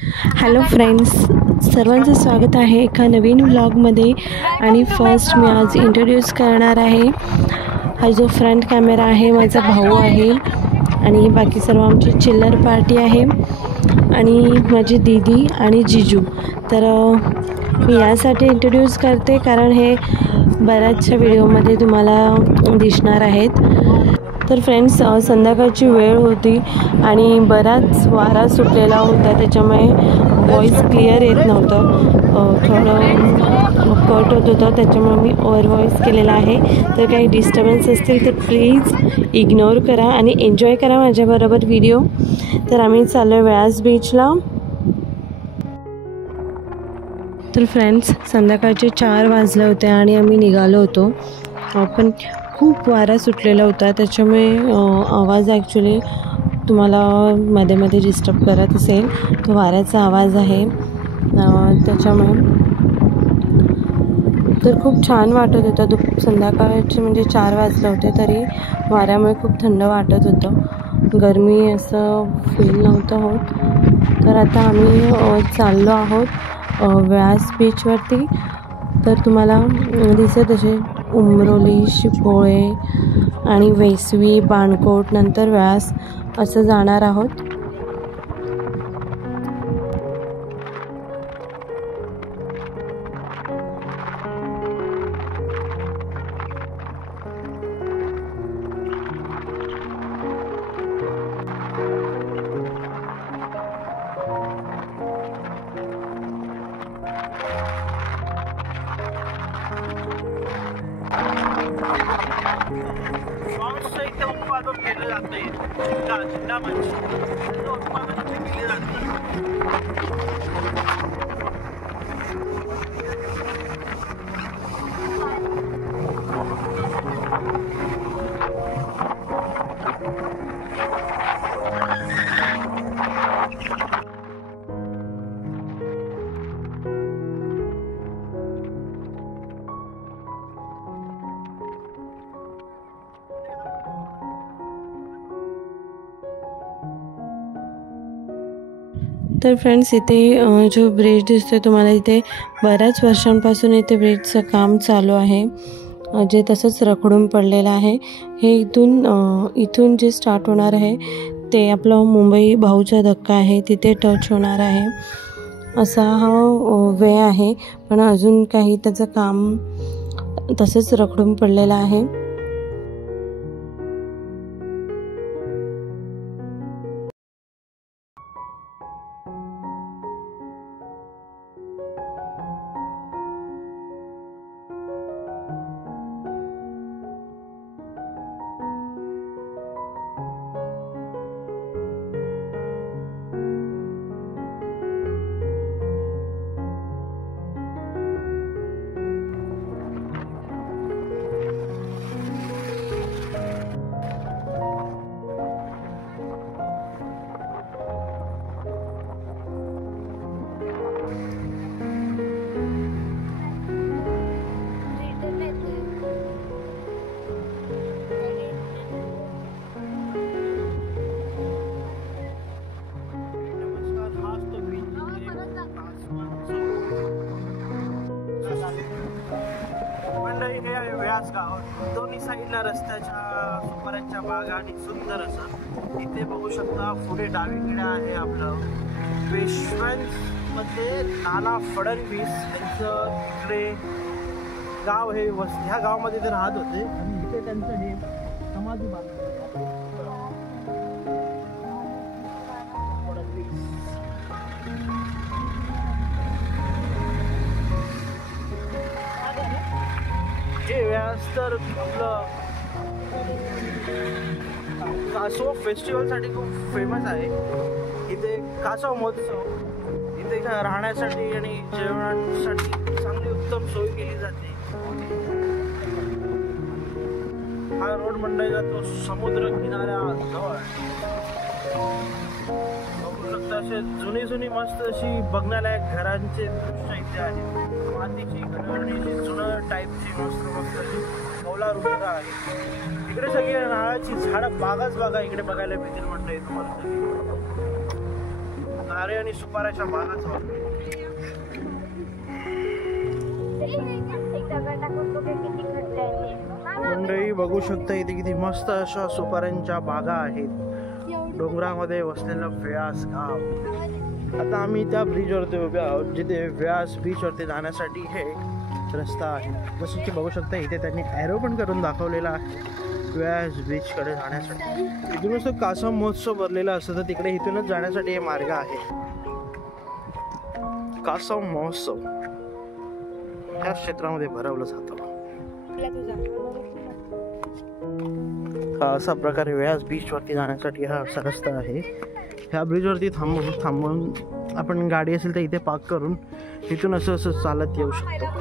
Hello friends, सर्वांचं स्वागत आहे एका नवीन व्लॉगमध्ये. आणि फर्स्ट मी आज इंट्रोड्यूस करणार आहे हा जो फ्रंट कॅमेरा आहे, माझा भाऊ आहे आणि बाकी सर्व आमची चिल्लर पार्टी आहे आणि माझी दीदी आणि जिजू. तर मी यासाठी इंट्रोड्यूस करते कारण हे बऱ्याचशा व्हिडिओमध्ये तुम्हाला दिसणार आहेत. तर फ्रेंड्स, संध्याकाळची वेळ होती आणि बराच वारा सुटलेला होता, त्याच्यामुळे व्हॉईस क्लिअर येत नव्हतं, थोडं कट होत होतं, त्याच्यामुळे मी ओव्हर व्हॉईस केलेला आहे. तर काही डिस्टर्बन्स असतील तर प्लीज इग्नोर करा आणि एन्जॉय करा माझ्याबरोबर व्हिडिओ. तर आम्ही चाललो आहे व्यास बीचला. तर फ्रेंड्स, संध्याकाळचे 4 वाजले होते आणि आम्ही निघालो होतो, पण खूप वारा सुटलेला होता, त्याच्यामुळे आवाज ॲक्च्युली तुम्हाला मध्ये मध्ये डिस्टर्ब करत असेल. तो वाऱ्याचा आवाज आहे त्याच्यामुळे. तर खूप छान वाटत होतं. संध्याकाळचे म्हणजे 4 वाजले होते तरी वाऱ्यामुळे खूप थंड वाटत होतं, गरमी असं फील नव्हतं होत. तर आता आम्ही चाललो आहोत व्यास बीचवरती. तर तुम्हाला दिसत असे उमरोली, शिपोळे आणि वेसवी, बाणकोट, नंतर व्यास असं जाणार आहोत. उत्पादन केलं जात आहे, जिल्हा म्हणजे उत्पादन केले जाते. तर फ्रेंड्स, इथे जो ब्रिज दिसतोय तुम्हाला, इथे बऱ्याच वर्षांपासून इथे ब्रिजचं काम चालू आहे, जे तसंच रखडून पडलेलं आहे. हे इथून जे स्टार्ट होणार आहे ते आपलं मुंबई भाऊचा धक्का आहे तिथे टच होणार आहे, असा हा वे आहे. पण अजून काही त्याचं काम तसंच रखडून पडलेलं आहे. मंडई हे आहे व्यास गाव. दोन्ही साईडला रस्त्याच्या सुपाऱ्यांच्या बागा आणि सुंदर असं. इथे बघू शकता पुढे डावीकडे आहे आपलं पेशव्यांमध्ये नाना फडणवीस यांचं इकडे गाव हे ह्या गावामध्ये ते राहत होते आणि इथे त्यांचं हे समाधी बांधली. हे व्यास तर आपलं कासव फेस्टिवलसाठी खूप फेमस आहे. इथे कासव महोत्सव, इथे राहण्यासाठी आणि जेवणासाठी चांगली उत्तम सोय केली जाते. हा रोड मंडई जातो समुद्र किनाऱ्याजवळ. बघू शकता असे जुनी मस्त अशी बघण्यालायक घरांचे दृश्य इथे आहे. मातीची घरं आणि जुनं टाईपची मस्त अशी कौलार उभा आहे. इकडे सगळी नारळाची झाडं बागा इकडे बघायला मिळतील. म्हणता तुम्हाला नारळ आणि सुपाऱ्याच्या बागाचा. मंडळी बघू शकता इथे किती मस्त अशा सुपाऱ्यांच्या बागा आहेत डोंगरामध्ये वसलेलं व्यास गाव. आता आम्ही त्या ब्रिजवरती उभे आहोत जिथे व्यास बीचवरती जाण्यासाठी हे रस्ता आहे. जसं की बघू शकता इथे त्यांनी ॲरो पण करून दाखवलेला आहे व्यास बीचकडे जाण्यासाठी. इथूनच तो कासव महोत्सव भरलेला असतो तर तिकडे इथूनच जाण्यासाठी हे मार्ग आहे. कासव महोत्सव ह्या क्षेत्रामध्ये भरवलं जातं. असा प्रकारे व्यास बीचवरती जाण्यासाठी हा असा रस्ता आहे. ह्या ब्रिजवरती थांबून आपण गाडी असेल तर इथे पार्क करून इथून असं चालत येऊ शकतो.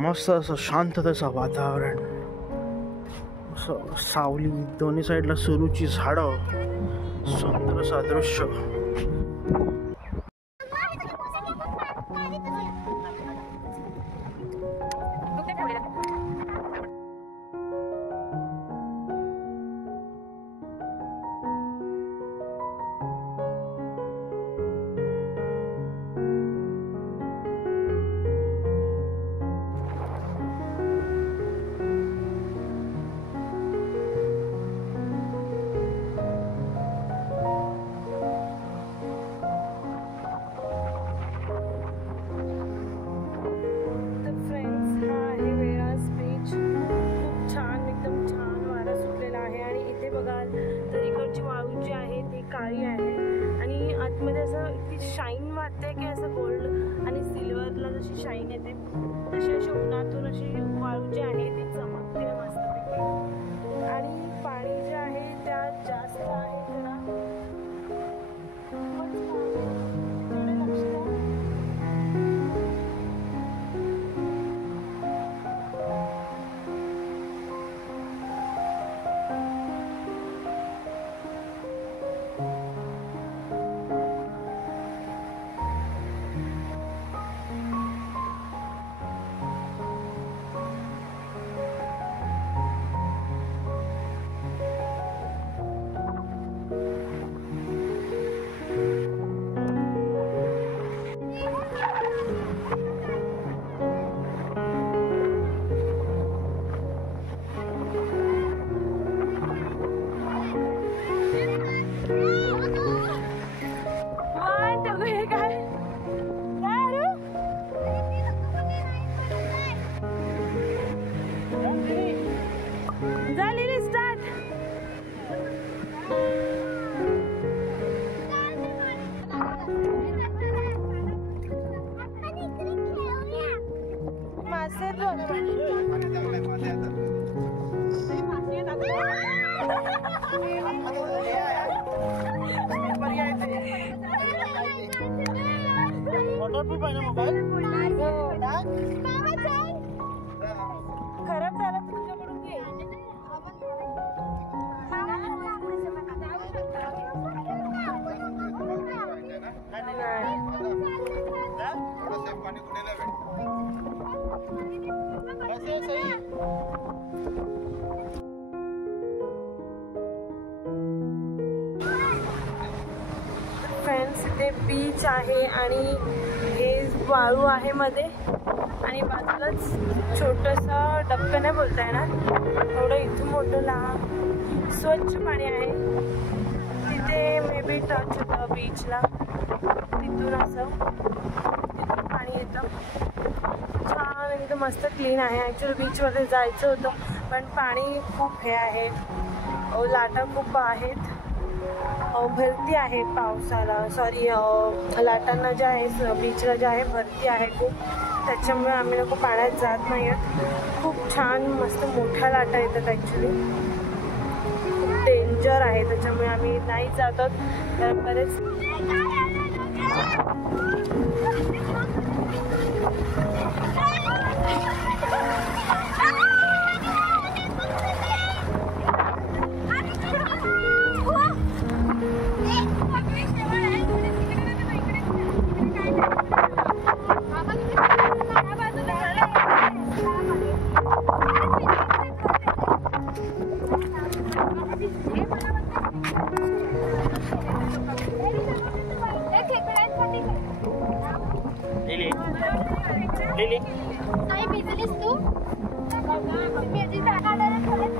मस्त असं शांततेचं वातावरण, असं सावली, दोन्ही साईडला सुरूची झाडं, सुंदर असं दृश्य. काळी आहे आणि आतमध्ये असं इतकी शाईन वाटते की असं गोल्ड आणि सिल्वरला जशी शाईन येते तशी अशी उन्हातून अशी वाळू जी आहे ती चमकते मस्तपैकी. आणि पाणी जे आहे त्यात जास्त आहे थोडा खराब झाला तुमच्याकडून घे. फ्रेंड्स, इथे बीच आहे आणि हे वाळू आहे मध्ये आणि बाजूलाच छोटंसं डबकं नाही बोलता येणार थोडं इथून मोठं लहान स्वच्छ पाणी आहे. तिथे मे बी टच होतं बीचला, तिथून असं तिथून पाणी येतं. छान एकदम मस्त क्लीन आहे. ॲक्च्युली बीचमध्ये जायचं होतं पण पाणी खूप हे आहे, लाटा खूप आहेत, भरती आहे पावसाला, सॉरी लाटांना जे आहे बीचला जे आहे भरती आहे खूप, त्याच्यामुळे आम्ही लोक पाण्यात जात नाही आहेत. खूप छान मस्त मोठ्या लाटा येतात, ॲक्च्युली खूप डेंजर आहे, त्याच्यामुळे आम्ही नाही जात आहोत. तर बरेच नाही भिजलीस तू मेहंदी काढायला थोडं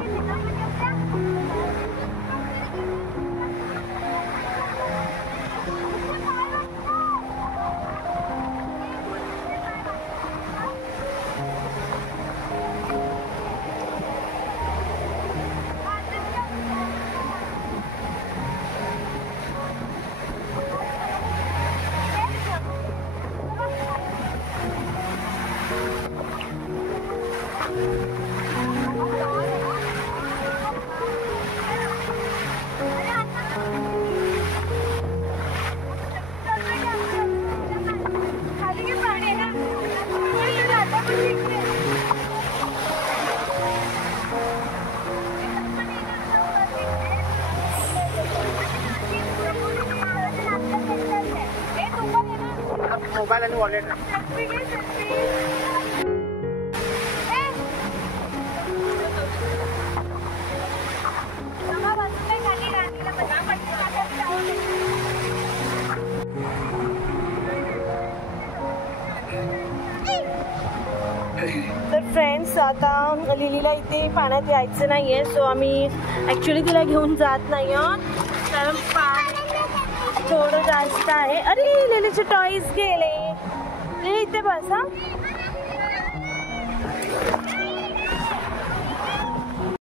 मोबाईल आणि वॉलेट तर फ्रेंड्स, आता लिलीला इथे पाण्यात यायचं नाही आहे, सो आम्ही ॲक्च्युली तिला घेऊन जात नाही आहोत कारण पाणी थोडं जास्त आहे. अरे लिलीचे टॉईज गेले. लिली इथे बस.